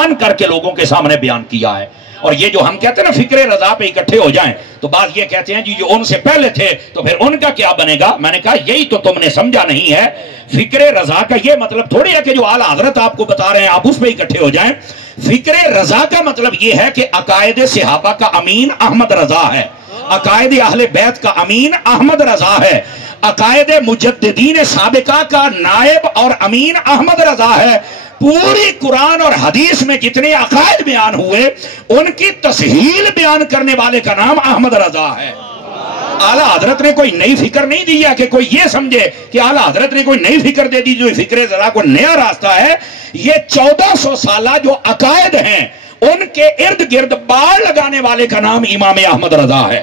आन करके लोगों के सामने बयान किया है। और ये जो हम कहते हैं ना फिक्र रजा पे इकट्ठे हो जाएं, तो बात ये कहते हैं जी जो उनसे पहले थे तो फिर उनका क्या बनेगा। मैंने कहा यही तो तुमने समझा नहीं है। फिक्र रजा का ये मतलब थोड़ी है कि जो आला हजरत आपको बता रहे हैं आप उस पे इकट्ठे हो जाएं। फिक्र रजा का मतलब ये है कि अकायद सहाबा का अमीन अहमद रजा है, अकायद अहले बैत का अमीन अहमद रजा है, अकायद मुजद्दिदीन साबिका का नायब और अमीन अहमद रजा है। पूरी कुरान और हदीस में जितने अकायद बयान हुए उनकी तस्हील बयान करने वाले का नाम अहमद रजा है। आला हजरत ने कोई नई फिक्र नहीं दी है कि कोई ये समझे कि आला हजरत ने कोई नई फिक्र दे दी जो फिक्र रजा को नया रास्ता है। ये 1400 साल जो अकायद हैं उनके इर्द गिर्द बाढ़ लगाने वाले का नाम इमाम अहमद रजा है,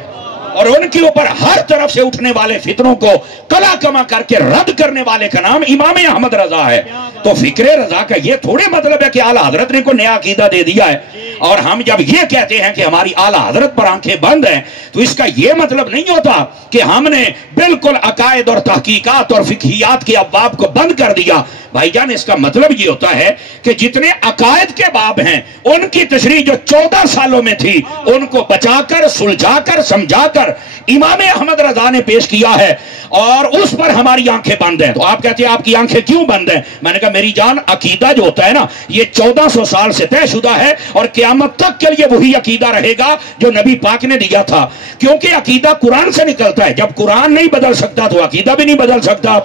और उनके ऊपर हर तरफ से उठने वाले फितनों को कला कमा करके रद्द करने वाले का नाम इमाम अहमद रजा है। तो फिक्र रजा का ये थोड़े मतलब है कि आला हजरत ने को नया अकीदा दे दिया है। और हम जब ये कहते हैं कि हमारी आला हजरत पर आंखें बंद हैं तो इसका ये मतलब नहीं होता कि हमने बिल्कुल अकायद और तहकीकात और फिकहियात के अब्वाब को बंद कर दिया। भाईजान इसका मतलब ये होता है कि जितने अकायद के बाब हैं उनकी तशरीह जो 14 सालों में थी उनको बचाकर सुलझाकर समझाकर इमाम अहमद रजा ने पेश किया है, और उस पर हमारी आंखें बंद हैं। तो आप कहते हैं आपकी आंखें क्यों बंद हैं? मैंने कहा मेरी जान अकीदा जो होता है ना ये 1400 साल से तयशुदा है और क़यामत तक के लिए वही अकीदा रहेगा जो नबी पाक ने दिया था, क्योंकि अकीदा कुरान से निकलता है। जब कुरान नहीं बदल सकता तो अकीदा भी नहीं बदल सकता।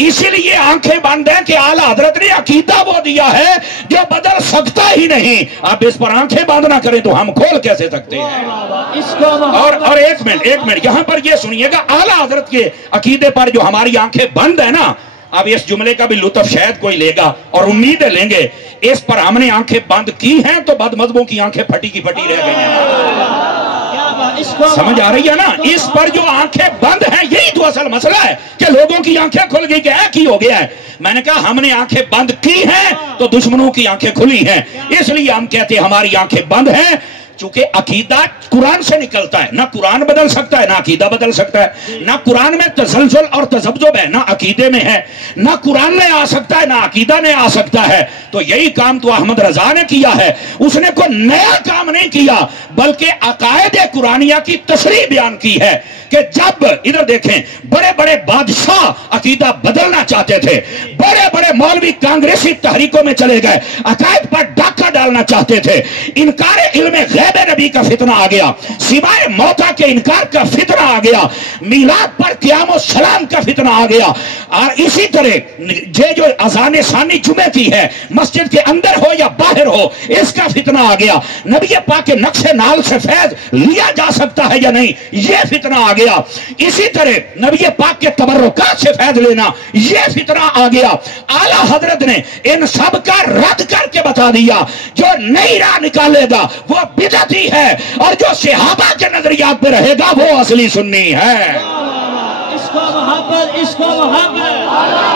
इसीलिए आंखें बंद है कि आला हजरत ने अकीदा वो दिया है जो बदल सकता ही नहीं। आप इस पर आंखें बंद ना करें तो हम खोल कैसे सकते हैं? और एक मिनट यहां पर ये सुनिएगा, आला हजरत के अकीदे पर जो हमारी आंखें बंद है ना, अब इस जुमले का भी लुत्फ शायद कोई लेगा और उम्मीदें लेंगे, इस पर हमने आंखें बंद की हैं तो बदमज़हबों की आंखें फटी की फटी रह गई हैं। समझ आ रही है ना? इस पर जो आंखें बंद हैं यही तो असल मसला है कि लोगों की आंखें खुल गई, क्या की हो गया है। मैंने कहा हमने आंखें बंद की हैं तो दुश्मनों की आंखें खुली हैं, इसलिए हम कहते हैं हमारी आंखें बंद हैं। चूंकि अकीदा कुरान से निकलता है, ना कुरान बदल सकता है ना अकीदा बदल सकता है, ना कुरान में तसलसल और तजब्जुब है ना अकीदे में है, ना कुरान में आ सकता है ना अकीदा में आ सकता है। तो यही काम तो अहमद रजा ने किया है, उसने कोई नया काम नहीं किया बल्कि अकायद कुरानिया की तशरीह बयान की है कि जब इधर देखें बड़े बड़े बादशाह अकीदा बदलना चाहते थे, बड़े बड़े मौलवी कांग्रेसी तहरीकों में चले गए, अकायद पर डाका डालना चाहते थे, इनकार इल्म गैब नबी का फितना आ गया, सिवाय मौता के इनकार का फितना आ गया, मीलाद पर क़याम सलाम का फितना आ गया, और इसी तरह जो अज़ान सानी जुमे की है मस्जिद के अंदर हो या बाहर हो इसका फितना आ गया, नबी पाक के नक्शे नाल से फैज लिया जा सकता है या नहीं यह फितना आ गया, इसी तरह नबी पाक के तबर्रुकात से फैज लेना यह फितना आ गया। आला हजरत ने इन सब का रद्द करके बता दिया जो नई राह निकालेगा वो बिदअती है और जो सहाबा के नजरियात पे रहेगा वो असली सुन्नी है।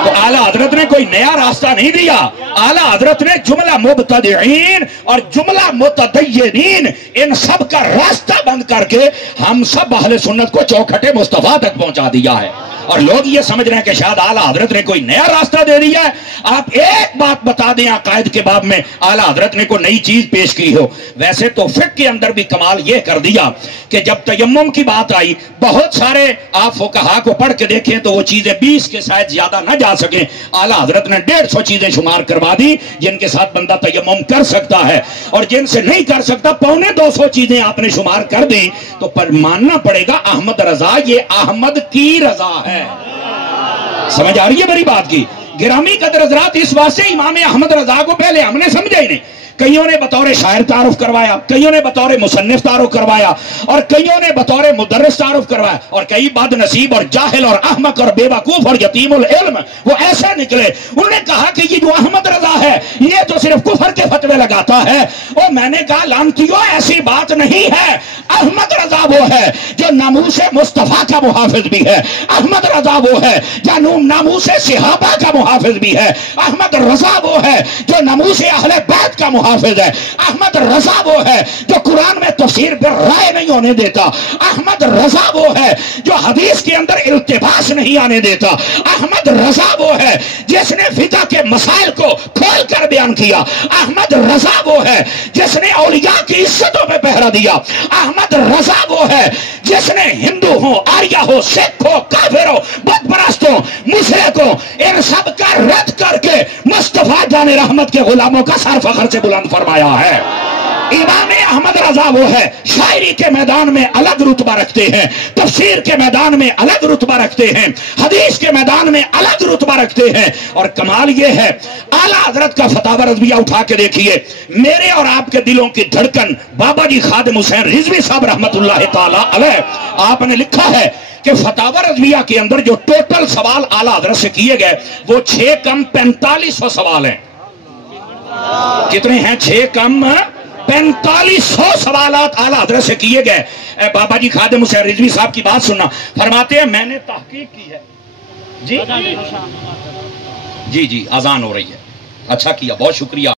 तो आला हजरत ने कोई नया रास्ता नहीं दिया, आला हजरत ने जुमला मुबतदीन और जुमला मुतदय्यिन इन सब का रास्ता बंद करके हम सब अहले सुन्नत को चौखटे मुस्तफा तक पहुंचा दिया है। और लोग ये समझ रहे हैं कि शायद आला हजरत ने कोई नया रास्ता दे दिया है। आप एक बात बता दें अकायद के बाब में आला हजरत ने कोई नई चीज पेश की हो। वैसे तो फिक्र के अंदर भी कमाल ये कर दिया कि जब तयम्मुम की बात आई बहुत सारे आप फुकहा को पढ़ के देखें तो वो चीजें 20 के शायद ज्यादा ना जा सके, आला हजरत ने 150 चीजें शुमार करवा दी जिनके साथ बंदा तयम्मुम कर सकता है, और जिनसे नहीं कर सकता 250 चीजें आपने शुमार कर दी। तो पर मानना पड़ेगा अहमद रजा ये अहमद की रजा है। समझ आ रही है मेरी बात की? गिरामी कदर हजरात, इस वास्ते इमाम अहमद रजा को पहले हमने समझा ही नहीं। कईयों ने बतौर शायर तारुफ करवाया, कईयों ने बतौर मुसन्निफ तारुफ करवाया, और कईयों ने बतौर मुदर्रिस तारुफ करवाया, और कई बदनसीब और जाहिल और अहमक और बेवकूफ और यतीमुल इल्म वो ऐसे निकले। उन्होंने कहा कि ये जो अहमद रजा है ये तो सिर्फ कुफर के फतवे लगाता है। और मैंने कहा लानतियों ऐसी बात नहीं है, अहमद रजा वो है जो नामूसे मुस्तफा का मुहाफिज भी है, अहमद रजा वो है जो नामूसे सहाबा का मुहाफिज भी है, अहमद रजा वो है जो नामूसे अहले बैत का हाफिज है। अहमद रजा वो है जो कुरान में तफसीर पर राय नहीं होने देता। अहमद रजा वो है जो हदीस के अंदर इल्तिबास नहीं आने देता। अहमद रजा वो है जिसने फिदा के मसाइल को खोल कर बयान किया। अहमद रजा वो है जिसने औलिया की इज्जतों पे पहरा दिया। अहमद रजा वो है जिसने हिंदू हो, आर्या हो, सिख हो, काफिर हो, बुत परस्त हो, मुशरिक हो, इन सब का रद्द करके मुस्तफा जाने रहमत के गुलामों का सर फखर से बुलंद फरमाया है। इमाम अहमद रजा वो है शायरी के मैदान में अलग रुतबा रखते हैं, तफसीर के मैदान में अलग रुतबा रखते हैं, हदीस के मैदान में अलग रुतबा रखते हैं। और कमाल ये है, आला हजरत का फतावा रज़विया उठा के देखिए, मेरे और आपके दिलों की धड़कन बाबा जी खादिम हुसैन रिजवी साहब रहमतुल्लाह ताला अलैह, आपने लिखा है कि फतावा रज़विया के अंदर जो टोटल सवाल आला हजरत से किए गए वो 6 कम 4500 सवाल हैं। कितने हैं? 6 कम 4500 सवालात आला हजरत से किए गए। बाबा जी खादिम हुसैन रिजवी साहब की बात सुनना, फरमाते हैं मैंने तहकीक की है जी जी जी, अजान हो रही है, अच्छा किया, बहुत शुक्रिया।